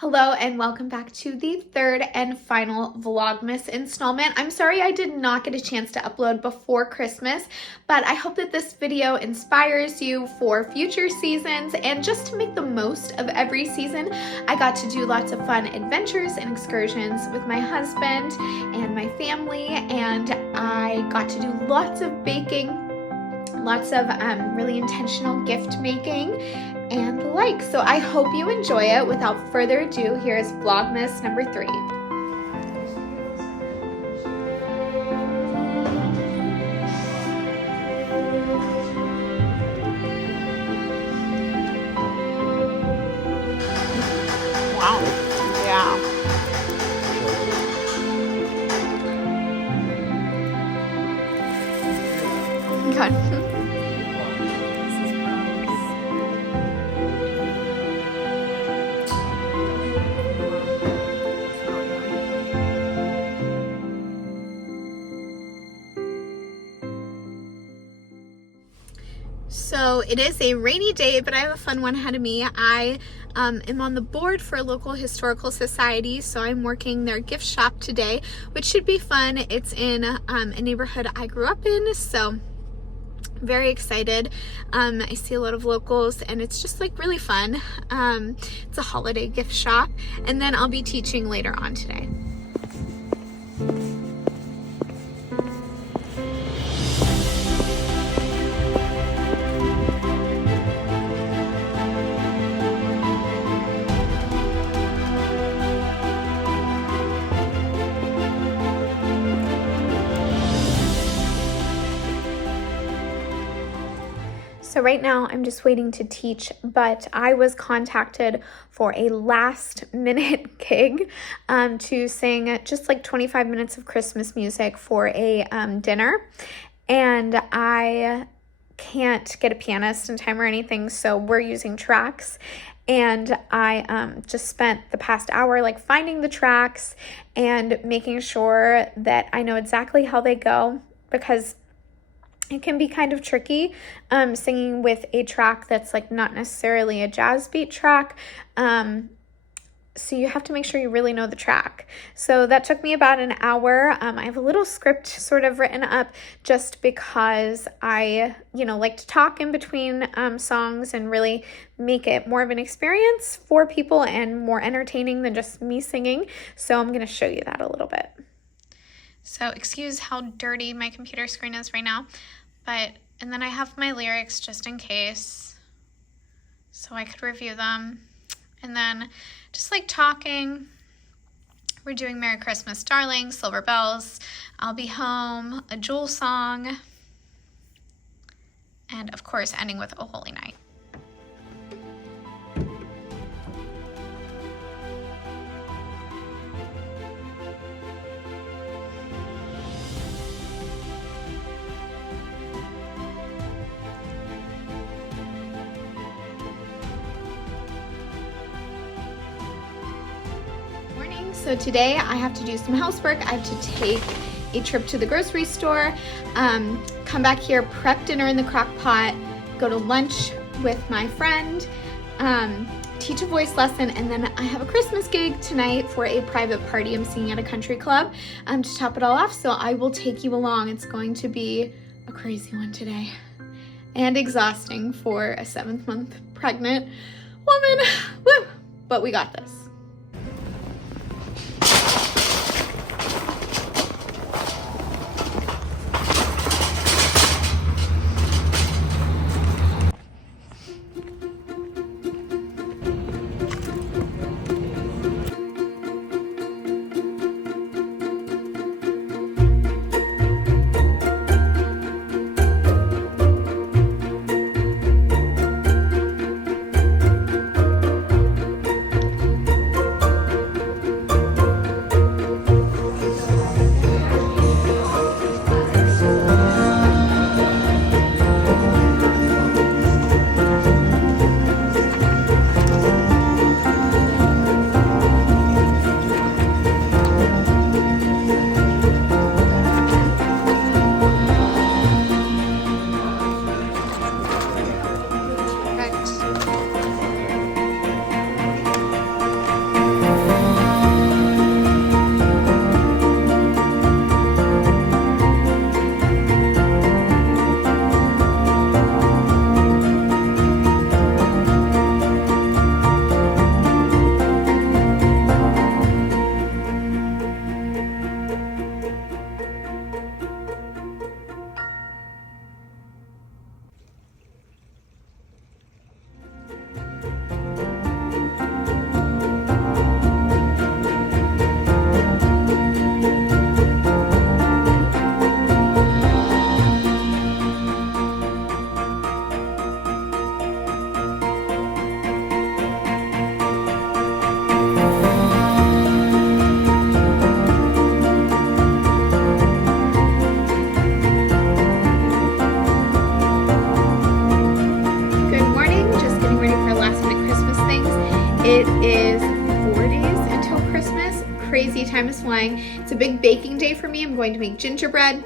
Hello and welcome back to the third and final Vlogmas installment. I'm sorry I did not get a chance to upload before Christmas, but I hope that this video inspires you for future seasons and just to make the most of every season. I got to do lots of fun adventures and excursions with my husband and my family, and I got to do lots of baking, lots of really intentional gift making and the like. So I hope you enjoy it. Without further ado, here is Vlogmas number 3. Wow. Yeah. Good. So it is a rainy day, but I have a fun one ahead of me. I am on the board for a local historical society, so I'm working their gift shop today, which should be fun. It's in a neighborhood I grew up in, so very excited. I see a lot of locals and it's just like really fun. It's a holiday gift shop, and then I'll be teaching later on today. So right now I'm just waiting to teach, but I was contacted for a last minute gig to sing just like 25 minutes of Christmas music for a dinner, and I can't get a pianist in time or anything, so we're using tracks. And I just spent the past hour like finding the tracks and making sure that I know exactly how they go, because it can be kind of tricky singing with a track that's like not necessarily a jazz beat track. So you have to make sure you really know the track. So that took me about an hour. I have a little script sort of written up just because I, like to talk in between songs and really make it more of an experience for people and more entertaining than just me singing. So I'm going to show you that a little bit. So excuse how dirty my computer screen is right now. And then I have my lyrics just in case, so I could review them. And then just like talking, we're doing Merry Christmas, Darling, Silver Bells, I'll Be Home, a Jewel song, and of course ending with O Holy Night. So today I have to do some housework. I have to take a trip to the grocery store, come back here, prep dinner in the crock pot, go to lunch with my friend, teach a voice lesson, and then I have a Christmas gig tonight for a private party I'm singing at a country club to top it all off. So I will take you along. It's going to be a crazy one today and exhausting for a 7th-month pregnant woman. Woo! But we got this. crazy, time is flying. It's a big baking day for me. I'm going to make gingerbread,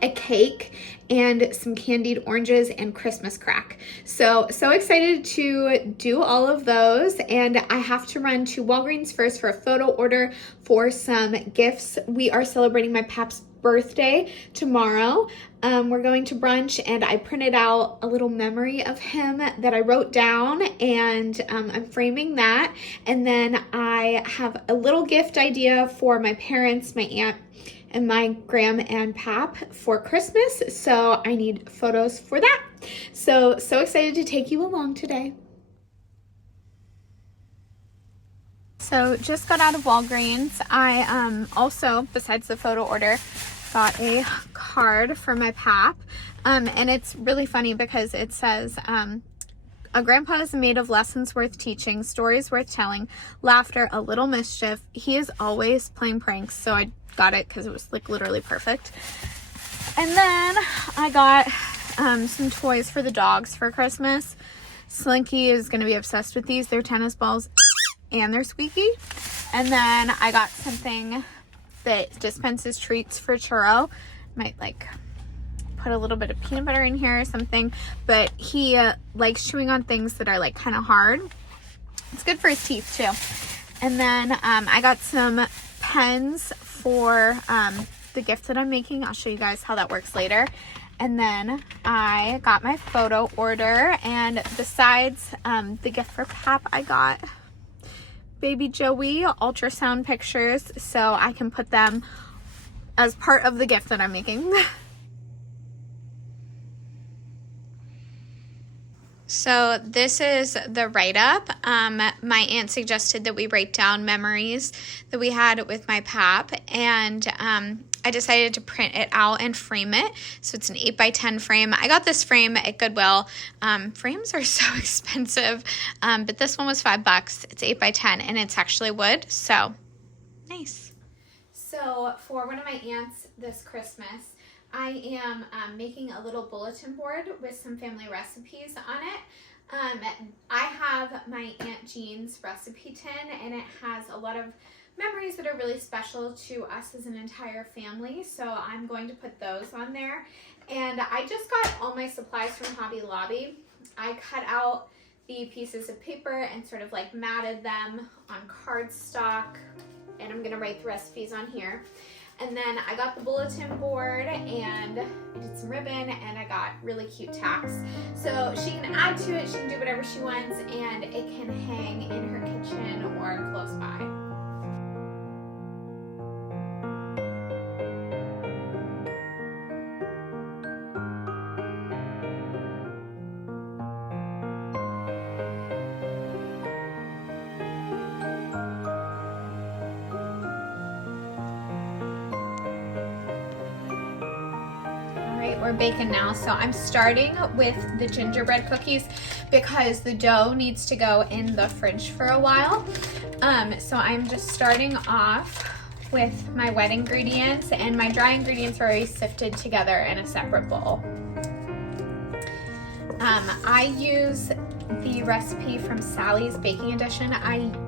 a cake, and some candied oranges and Christmas crack. So excited to do all of those. And I have to run to Walgreens first for a photo order for some gifts. We are celebrating my pap's birthday tomorrow. We're going to brunch, and I printed out a little memory of him that I wrote down, and I'm framing that. And then I have a little gift idea for my parents, my aunt, and my gram and pap for Christmas. So I need photos for that. So excited to take you along today. So just got out of Walgreens. I also, besides the photo order, got a card for my pap. And it's really funny because it says, a grandpa is made of lessons worth teaching, stories worth telling, laughter, a little mischief. He is always playing pranks. So I got it because it was like literally perfect. And then I got some toys for the dogs for Christmas. Slinky is going to be obsessed with these. They're tennis balls and they're squeaky. And then I got something that dispenses treats for Churro. Might like put a little bit of peanut butter in here or something, but he likes chewing on things that are like kind of hard. It's good for his teeth too. And then I got some pens for the gift that I'm making. I'll show you guys how that works later. And then I got my photo order, and besides the gift for Pap, I got baby Joey ultrasound pictures so I can put them as part of the gift that I'm making. So this is the write-up. My aunt suggested that we write down memories that we had with my pap, and I decided to print it out and frame it. So it's an 8x10 frame. I got this frame at Goodwill. Frames are so expensive, but this one was $5. It's 8x10, and it's actually wood, so nice. So for one of my aunts this Christmas, I am making a little bulletin board with some family recipes on it. I have my Aunt Jean's recipe tin, and it has a lot of memories that are really special to us as an entire family, so I'm going to put those on there. And I just got all my supplies from Hobby Lobby. I cut out the pieces of paper and sort of like matted them on cardstock, and I'm gonna write the recipes on here. And then I got the bulletin board, and I did some ribbon, and I got really cute tacks. So she can add to it, she can do whatever she wants, and it can hang in her kitchen or close by. We're baking now, so I'm starting with the gingerbread cookies because the dough needs to go in the fridge for a while. So I'm just starting off with my wet ingredients, and my dry ingredients are already sifted together in a separate bowl. I use the recipe from Sally's Baking Addiction.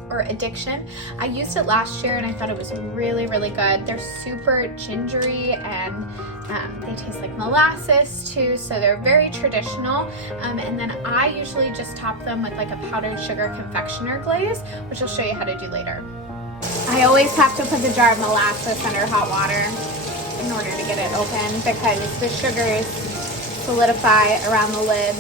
Addiction. I used it last year, and I thought it was really, really good. They're super gingery, and they taste like molasses too, so they're very traditional. And then I usually just top them with like a powdered sugar confectioner glaze, which I'll show you how to do later. I always have to put the jar of molasses under hot water in order to get it open because the sugars solidify around the lid.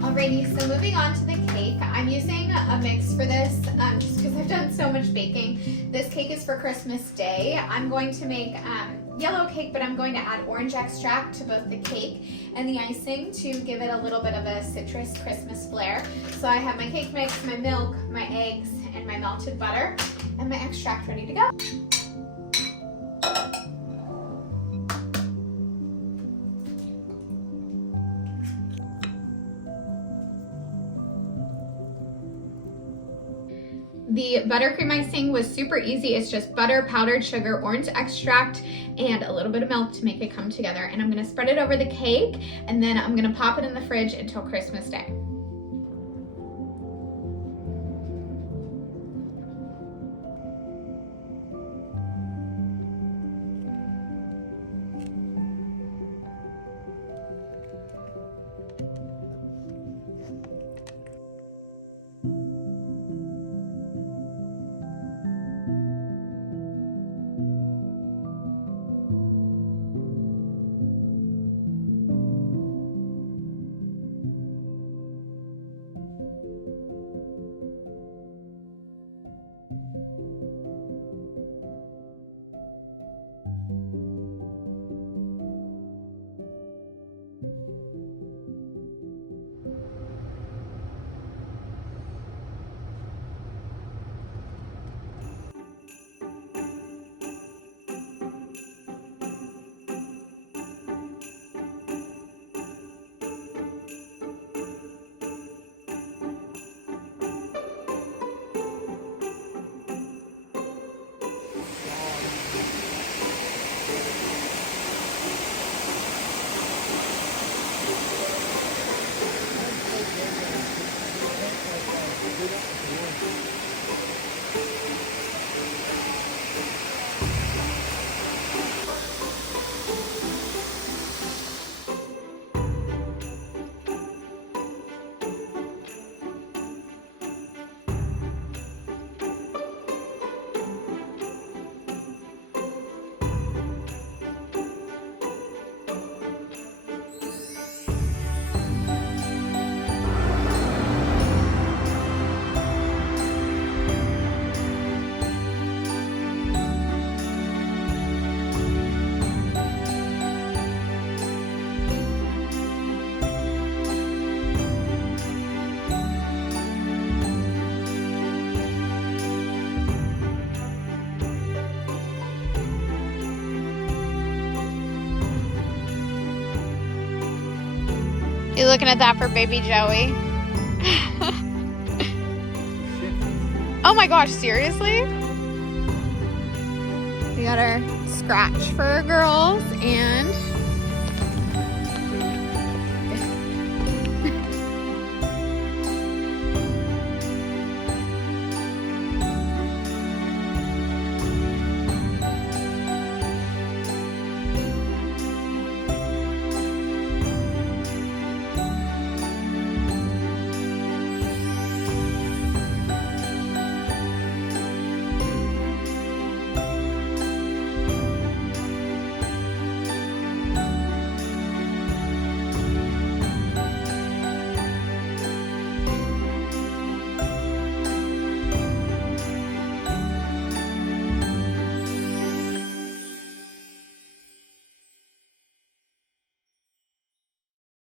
Alrighty, so moving on to the cake. I'm using a mix for this just because I've done so much baking. This cake is for Christmas Day. I'm going to make yellow cake, but I'm going to add orange extract to both the cake and the icing to give it a little bit of a citrus Christmas flair. So I have my cake mix, my milk, my eggs, and my melted butter, and my extract ready to go. The buttercream icing was super easy. It's just butter, powdered sugar, orange extract, and a little bit of milk to make it come together. And I'm gonna spread it over the cake, and then I'm gonna pop it in the fridge until Christmas Day. You looking at that for baby Joey? Oh my gosh, seriously? We got our scratch for our girls and